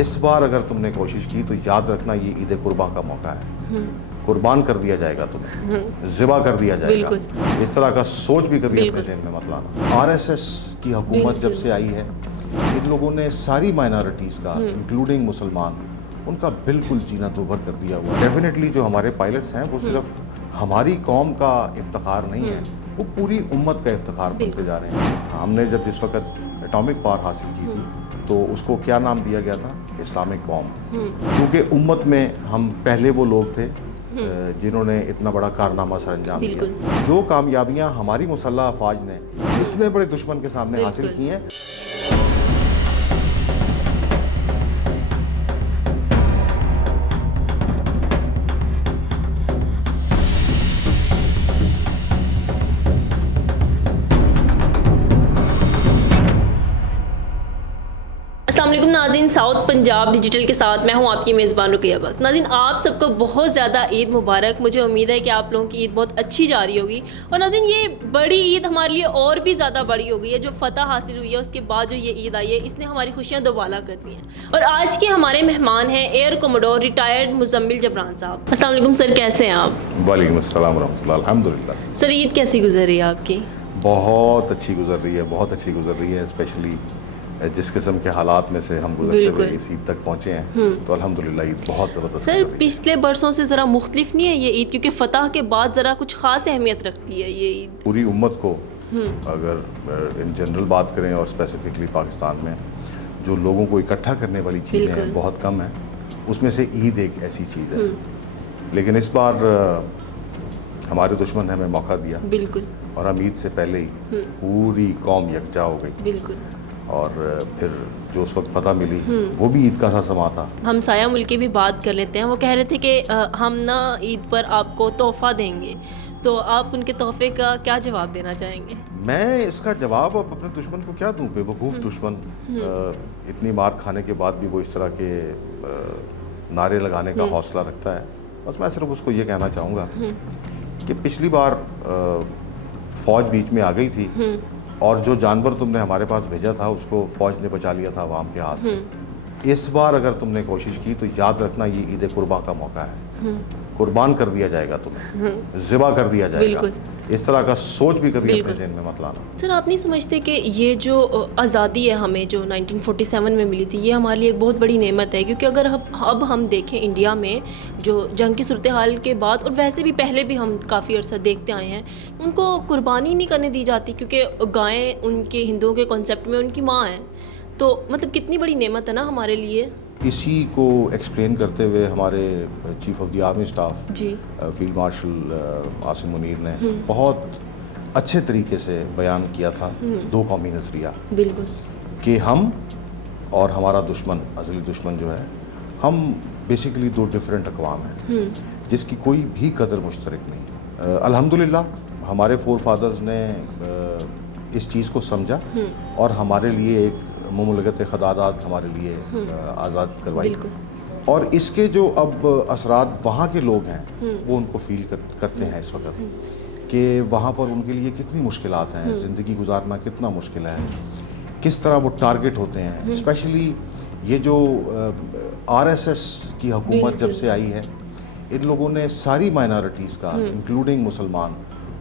اس بار اگر تم نے کوشش کی تو یاد رکھنا یہ عید قرباں کا موقع ہے. قربان کر دیا جائے گا تمہیں, ذبح کر دیا جائے گا. اس طرح کا سوچ بھی کبھی اپنے ذہن میں مت لانا. RSS کی حکومت جب سے آئی ہے ان لوگوں نے ساری مائنارٹیز کا انکلوڈنگ مسلمان ان کا بالکل جینا دوبھر کر دیا ہوا. ڈیفینیٹلی جو ہمارے پائلٹس ہیں وہ صرف ہماری قوم کا افتخار نہیں ہے, وہ پوری امت کا افتخار بنتے جا رہے ہیں. ہم نے جب جس وقت ایٹامک پاور حاصل کی تھی تو اس کو کیا نام دیا گیا تھا؟ Islamic boom. کیونکہ امت میں ہم پہلے وہ لوگ تھے جنہوں نے اتنا بڑا کارنامہ سر انجام دیا. جو کامیابیاں ہماری مسلح افواج نے اتنے بڑے دشمن کے سامنے حاصل کی ہیں. السلام علیکم ناظرین, ساؤتھ پنجاب ڈیجیٹل کے ساتھ میں ہوں آپ کی میزبان رقیہ بخت. ناظرین, آپ سب کو بہت زیادہ عید مبارک. مجھے امید ہے کہ آپ لوگوں کی عید بہت اچھی جا رہی ہوگی. اور ناظرین, یہ بڑی عید ہمارے لیے اور بھی زیادہ بڑی ہو گئی ہے. جو فتح حاصل ہوئی ہے اس کے بعد جو یہ عید آئی ہے اس نے ہماری خوشیاں دوبالا کر دی ہیں. اور آج کے ہمارے مہمان ہیں ایئر کوموڈور ریٹائرڈ مزمل جبران صاحب. السلام علیکم سر, کیسے ہیں آپ؟ وعلیکم السلام ورحمۃ اللہ. الحمدللہ. سر, عید کیسی گزر رہی ہے آپ کی؟ بہت اچھی گزر رہی ہے, بہت اچھی گزر رہی ہے. اسپیشلی جس قسم کے حالات میں سے ہم گزرتے ہوئے اس عید تک پہنچے ہیں تو الحمدللہ عید بہت زبردست. سر, پچھلے برسوں سے ذرا مختلف نہیں ہے یہ عید, کیونکہ فتح کے بعد ذرا کچھ خاص اہمیت رکھتی ہے یہ عید پوری امت کو. اگر ان جنرل بات کریں اور اسپیسیفکلی پاکستان میں جو لوگوں کو اکٹھا کرنے والی چیزیں ہیں بہت کم ہیں, اس میں سے عید ایک ایسی چیز ہے. لیکن اس بار ہمارے دشمن نے ہمیں موقع دیا بالکل, اور ہم عید سے پہلے ہی پوری قوم یکجا ہو گئی. بالکل. اور پھر جو اس وقت فتح ملی وہ بھی عید کا سا سما تھا. ہم سایہ ملک کی بھی بات کر لیتے ہیں. وہ کہہ رہے تھے کہ ہم نا عید پر آپ کو تحفہ دیں گے, تو آپ ان کے تحفے کا کیا جواب دینا چاہیں گے؟ میں اس کا جواب اب اپنے دشمن کو کیا دوں؟ بے وقوف دشمن, اتنی مار کھانے کے بعد بھی وہ اس طرح کے نعرے لگانے کا حوصلہ رکھتا ہے. بس میں صرف اس کو یہ کہنا چاہوں گا کہ پچھلی بار فوج بیچ میں آ گئی تھی اور جو جانور تم نے ہمارے پاس بھیجا تھا اس کو فوج نے بچا لیا تھا عوام کے ہاتھ سے. اس بار اگر تم نے کوشش کی تو یاد رکھنا یہ عید قرباں کا موقع ہے. قربان کر دیا جائے گا تمہیں, ذبح کر دیا جائے گا. اس طرح کا سوچ بھی کبھی اپنے ذہن میں مت لانا. سر, آپ نہیں سمجھتے کہ یہ جو آزادی ہے ہمیں جو 1947 میں ملی تھی یہ ہمارے لیے ایک بہت بڑی نعمت ہے؟ کیونکہ اگر اب ہم دیکھیں انڈیا میں جو جنگ کی صورتحال کے بعد, اور ویسے بھی پہلے بھی ہم کافی عرصہ دیکھتے آئے ہیں, ان کو قربانی نہیں کرنے دی جاتی کیونکہ گائیں ان کے ہندوؤں کے کانسیپٹ میں ان کی ماں ہیں. تو مطلب کتنی بڑی نعمت ہے نا ہمارے لیے. اسی کو ایکسپلین کرتے ہوئے ہمارے chief of the army staff field marshal Asim Munir نے بہت اچھے طریقے سے بیان کیا تھا دو قومی نظریہ. بالکل. کہ ہم اور ہمارا دشمن, ازلی دشمن جو ہے, ہم بیسیکلی دو ڈفرینٹ اقوام ہیں جس کی کوئی بھی قدر مشترک نہیں. الحمدللہ ہمارے فور فادرز نے اس چیز کو سمجھا اور ہمارے لیے ایک مملکت خدادات ہمارے لیے آزاد کروائی. اور اس کے جو اب اثرات وہاں کے لوگ ہیں وہ ان کو فیل کرتے ہیں اس وقت کہ وہاں پر ان کے لیے کتنی مشکلات ہیں, زندگی گزارنا کتنا مشکل ہے, کس طرح وہ ٹارگٹ ہوتے ہیں. اسپیشلی یہ جو RSS کی حکومت جب سے آئی ہے ان لوگوں نے ساری مائنارٹیز کا انکلوڈنگ مسلمان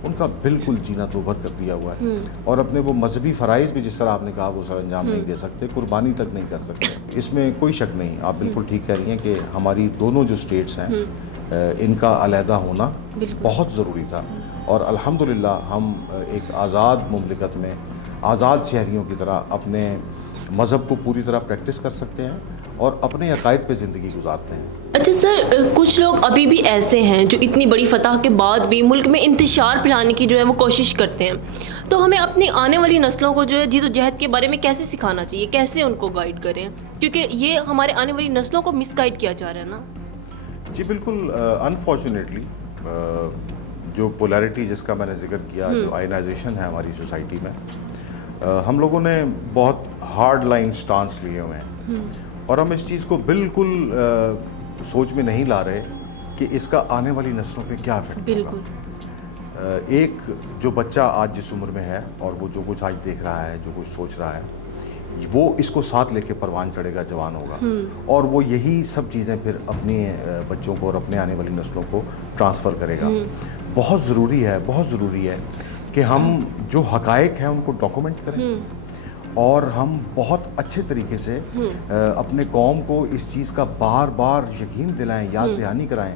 ان کا بالکل جینا دوبھر کر دیا ہوا ہے. اور اپنے وہ مذہبی فرائض بھی جس طرح آپ نے کہا وہ سر انجام نہیں دے سکتے, قربانی تک نہیں کر سکتے. اس میں کوئی شک نہیں, آپ بالکل ٹھیک کہہ رہی ہیں کہ ہماری دونوں جو اسٹیٹس ہیں ان کا علیحدہ ہونا بہت ضروری تھا. اور الحمدللہ ہم ایک آزاد مملکت میں آزاد شہریوں کی طرح اپنے مذہب کو پوری طرح پریکٹس کر سکتے ہیں اور اپنے عقائد پہ زندگی گزارتے ہیں. اچھا سر, کچھ لوگ ابھی بھی ایسے ہیں جو اتنی بڑی فتح کے بعد بھی ملک میں انتشار پھیلانے کی جو ہے وہ کوشش کرتے ہیں. تو ہمیں اپنی آنے والی نسلوں کو جو ہے جد و جہد کے بارے میں کیسے سکھانا چاہیے, کیسے ان کو گائیڈ کریں, کیونکہ یہ ہمارے آنے والی نسلوں کو مس گائیڈ کیا جا رہا ہے نا. جی بالکل. انفارچونیٹلی جو پولیرٹی جس کا میں نے ذکر کیا, جو آئنائزیشن ہے ہماری سوسائٹی میں, ہم لوگوں نے بہت ہارڈ لائن سٹانس لیے ہوئے ہیں اور ہم اس چیز کو بالکل سوچ میں نہیں لا رہے کہ اس کا آنے والی نسلوں پہ کیا افیکٹ ہوگا. ایک جو بچہ آج جس عمر میں ہے اور وہ جو کچھ آج دیکھ رہا ہے, جو کچھ سوچ رہا ہے, وہ اس کو ساتھ لے کے پروان چڑھے گا، جوان ہوگا، اور وہ یہی سب چیزیں پھر اپنے بچوں کو اور اپنے آنے والی نسلوں کو ٹرانسفر کرے گا. بہت ضروری ہے کہ ہم جو حقائق ہیں ان کو ڈاکومنٹ کریں، اور ہم بہت اچھے طریقے سے اپنے قوم کو اس چیز کا بار بار یقین دلائیں، یاد دہانی کرائیں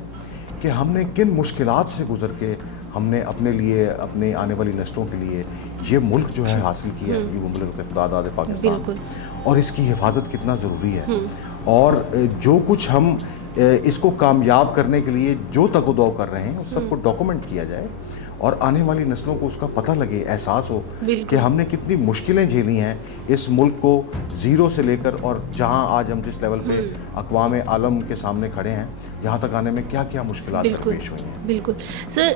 کہ ہم نے کن مشکلات سے گزر کے ہم نے اپنے لیے، اپنے آنے والی نسلوں کے لیے یہ ملک جو ہے حاصل کیا ہے، یہ مملکت متحدہ پاکستان، اور اس کی حفاظت کتنا ضروری ہے. اور جو کچھ ہم اس کو کامیاب کرنے کے لیے جو تگ و دو کر رہے ہیں اس سب کو ڈاکومنٹ کیا جائے، اور آنے والی نسلوں کو اس کا پتہ لگے، احساس ہو کہ ہم نے کتنی مشکلیں جھیلی ہیں اس ملک کو زیرو سے لے کر، اور جہاں آج ہم جس لیول پہ اقوام عالم کے سامنے کھڑے ہیں، یہاں تک آنے میں کیا کیا مشکلات درپیش ہوئی ہیں. بالکل سر،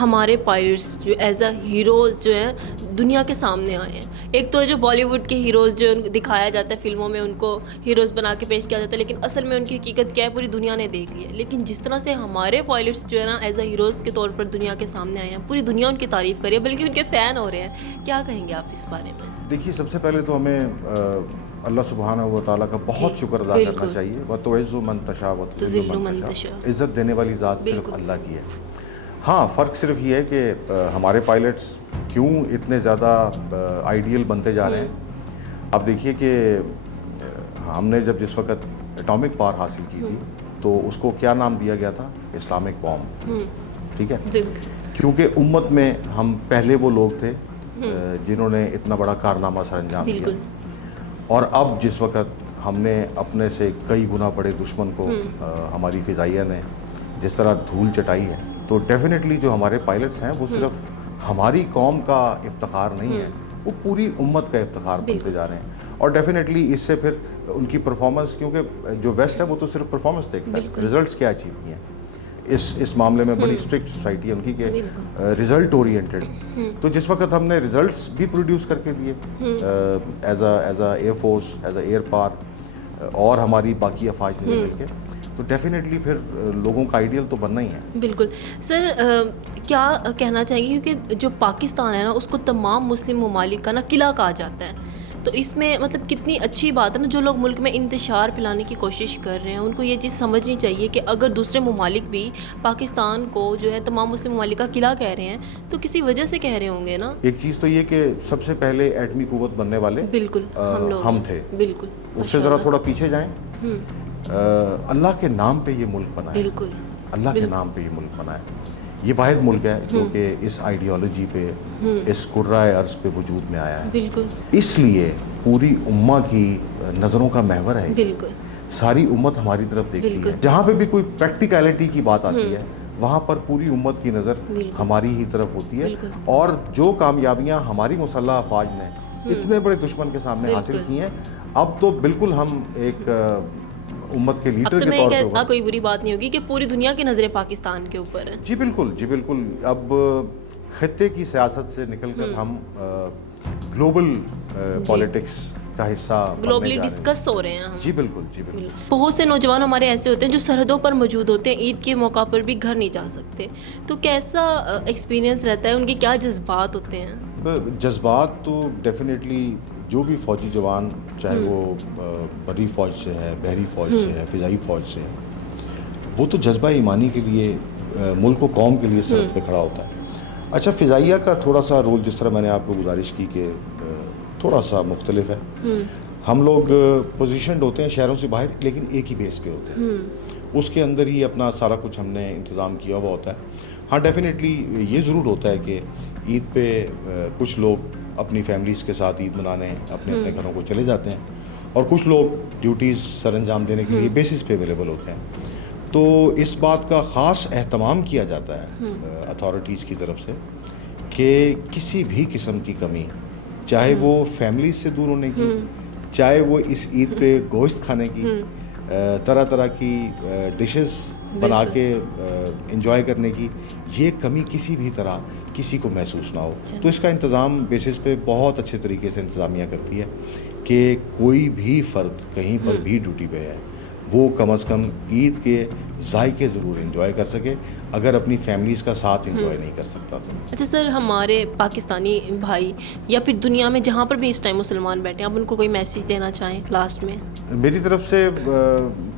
ہمارے پائلٹس جو ایز اے ہیروز جو ہیں دنیا کے سامنے آئے ہیں. ایک تو جو بالی ووڈ کے ہیروز جو دکھایا جاتا ہے فلموں میں، ان کو ہیروز بنا کے پیش کیا جاتا ہے، لیکن اصل میں ان کی حقیقت کیا ہے پوری دنیا نے دیکھ لی ہے. لیکن جس طرح سے ہمارے پائلٹس جو ہے نا ایز اے ہیروز کے طور پر دنیا کے سامنے آئے ہیں، پوری دنیا ان کی تعریف کری ہے، بلکہ ان کے فین ہو رہے ہیں. کیا کہیں گے آپ اس بارے میں؟ دیکھیے، سب سے پہلے تو ہمیں اللہ سبحانہ و تعالیٰ کا بہت شکر ادا کرنا چاہیے. وَتُعِزُّ مَن تَشَاءُ وَتُذِلُّ مَن تَشَاءُ. عزت دینے والی ذات صرف اللہ کی ہے. ہاں، فرق صرف یہ ہے کہ ہمارے پائلٹس کیوں اتنے زیادہ آئیڈیل بنتے جا رہے ہیں. آپ دیکھیے کہ ہم نے جس وقت ایٹامک پاور حاصل کی تھی تو اس کو کیا نام دیا گیا تھا؟ اسلامک بام. ٹھیک ہے، کیونکہ امت میں ہم پہلے وہ لوگ تھے جنہوں نے اتنا بڑا کارنامہ سر انجام دیا. اور اب جس وقت ہم نے اپنے سے کئی گنا بڑے دشمن کو ہماری فضائیہ نے جس طرح دھول چٹائی ہے، تو ڈیفینیٹلی جو ہمارے پائلٹس ہیں وہ صرف ہماری قوم کا افتخار نہیں ہے، وہ پوری امت کا افتخار بنتے جا رہے ہیں. اور ڈیفینیٹلی اس سے پھر ان کی پرفارمنس، کیونکہ جو ویسٹ ہے وہ تو صرف پرفارمنس دیکھتا ہے، ریزلٹس کیا اچیو کیے ہیں. اس معاملے میں بڑی اسٹرکٹ سوسائٹی ہے ان کی کہ ریزلٹ اورینٹڈ. تو جس وقت ہم نے ریزلٹس بھی پروڈیوس کر کے دیے as a air force, as a air power, اور ہماری باقی افواج مل کے، تو ڈیفینیٹلی پھر لوگوں کا آئیڈیل تو بننا ہی ہے. بالکل سر، کیا کہنا چاہیں گے، کیونکہ جو پاکستان ہے نا اس کو تمام مسلم ممالک کا نا قلعہ کہا جاتا ہے، تو اس میں مطلب کتنی اچھی بات ہے نا، جو لوگ ملک میں انتشار پھیلانے کی کوشش کر رہے ہیں ان کو یہ چیز سمجھنی چاہیے کہ اگر دوسرے ممالک بھی پاکستان کو جو ہے تمام مسلم ممالک کا قلعہ کہہ رہے ہیں تو کسی وجہ سے کہہ رہے ہوں گے نا. ایک چیز تو یہ کہ سب سے پہلے ایٹمی قوت بننے والے بالکل ہم تھے. بالکل، اس سے ذرا تھوڑا پیچھے جائیں. اللہ کے نام پہ یہ ملک بنا ہے. بالکل، اللہ کے نام پہ یہ ملک بنا ہے. یہ واحد ملک ہے جو کہ اس آئیڈیالوجی پہ، اس کرۂ ارض پہ وجود میں آیا ہے. بالکل، اس لیے پوری امہ کی نظروں کا محور ہے. بالکل، ساری امت ہماری طرف دیکھتی ہے. جہاں پہ بھی کوئی پریکٹیکلٹی کی بات آتی ہے وہاں پر پوری امت کی نظر ہماری ہی طرف ہوتی ہے. اور جو کامیابیاں ہماری مسلح افواج نے اتنے بڑے دشمن کے سامنے حاصل کی ہیں، اب تو بالکل ہم ایک امت کے لیڈر کے طور پر کوئی بری بات نہیں ہوگی کہ پوری دنیا کی نظریں پاکستان کے اوپر ہیں. جی بالکل، جی بالکل. اب خطے کی سیاست سے نکل کر ہم گلوبل پالیٹکس کا حصہ گلوبلی ڈسکس ہو رہے ہیں. جی بالکل، جی بالکل. بہت سے نوجوان ہمارے ایسے ہوتے ہیں جو سرحدوں پر موجود ہوتے ہیں، عید کے موقع پر بھی گھر نہیں جا سکتے، تو کیسا ایکسپیرینس رہتا ہے، ان کے کیا جذبات ہوتے ہیں؟ جذبات تو ڈیفینیٹلی جو بھی فوجی جوان، چاہے وہ بری فوج سے ہے، بحری فوج سے ہے، فضائی فوج سے ہے، وہ تو جذبہ ایمانی کے لیے ملک و قوم کے لیے سرحد پہ کھڑا ہوتا ہے. اچھا، فضائیہ کا تھوڑا سا رول جس طرح میں نے آپ کو گزارش کی کہ تھوڑا سا مختلف ہے. ہم لوگ پوزیشنڈ ہوتے ہیں شہروں سے باہر، لیکن ایک ہی بیس پہ ہوتے ہیں. اس کے اندر ہی اپنا سارا کچھ ہم نے انتظام کیا ہوا ہوتا ہے. ہاں، ڈیفینیٹلی یہ ضرور ہوتا ہے کہ عید پہ کچھ لوگ اپنی فیملیز کے ساتھ عید منانے اپنے اپنے گھروں کو چلے جاتے ہیں، اور کچھ لوگ ڈیوٹیز سر انجام دینے کے لیے بیسس پہ اویلیبل ہوتے ہیں. تو اس بات کا خاص اہتمام کیا جاتا ہے اتھارٹیز کی طرف سے کہ کسی بھی قسم کی کمی، چاہے وہ فیملیز سے دور ہونے کی، چاہے وہ اس عید پہ گوشت کھانے کی، طرح طرح کی ڈشز بنا کے انجوائے کرنے کی، یہ کمی کسی بھی طرح کسی کو محسوس نہ ہو. تو اس کا انتظام بیسس پہ بہت اچھے طریقے سے انتظامیہ کرتی ہے کہ کوئی بھی فرد کہیں پر بھی ڈیوٹی پہ ہے وہ کم از کم عید کے ذائقے ضرور انجوائے کر سکے، اگر اپنی فیملیز کا ساتھ انجوائے نہیں کر سکتا تو۔ اچھا سر، ہمارے پاکستانی بھائی یا پھر دنیا میں جہاں پر بھی اس ٹائم مسلمان بیٹھے ہیں، آپ ان کو کوئی میسیج دینا چاہیں لاسٹ میں؟ میری طرف سے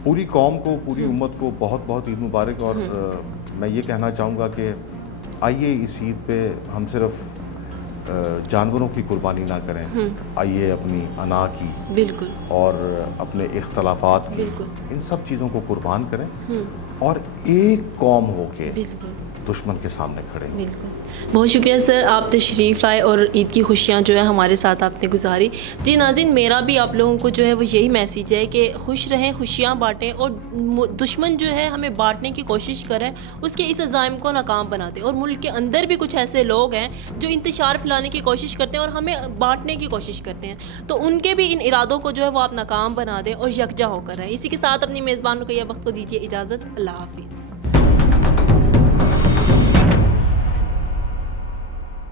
پوری قوم کو، پوری امت کو بہت بہت عید مبارک، اور میں یہ کہنا چاہوں گا کہ آئیے اس عید پہ ہم صرف جانوروں کی قربانی نہ کریں، آئیے اپنی انا کی بالکل، اور اپنے اختلافات کی، بالکل، ان سب چیزوں کو قربان کریں اور ایک قوم ہو کے بالکل، دشمن کے سامنے کھڑے ہیں۔ بالکل۔ بہت شکریہ سر، آپ تشریف لائے اور عید کی خوشیاں جو ہے ہمارے ساتھ آپ نے گزاری۔ جی ناظرین، میرا بھی آپ لوگوں کو جو ہے وہ یہی میسیج ہے کہ خوش رہیں، خوشیاں بانٹیں، اور دشمن جو ہے ہمیں بانٹنے کی کوشش کرے، اس کے اس عزائم کو ناکام بنا دیں، اور ملک کے اندر بھی کچھ ایسے لوگ ہیں جو انتشار پھیلانے کی کوشش کرتے ہیں اور ہمیں بانٹنے کی کوشش کرتے ہیں، تو ان کے بھی ان ارادوں کو جو ہے وہ آپ ناکام بنا دیں اور یکجا ہو کر رہیں۔ اسی کے ساتھ اپنی میزبان رقیہ بخت کو دیجیے اجازت۔ اللہ حافظ۔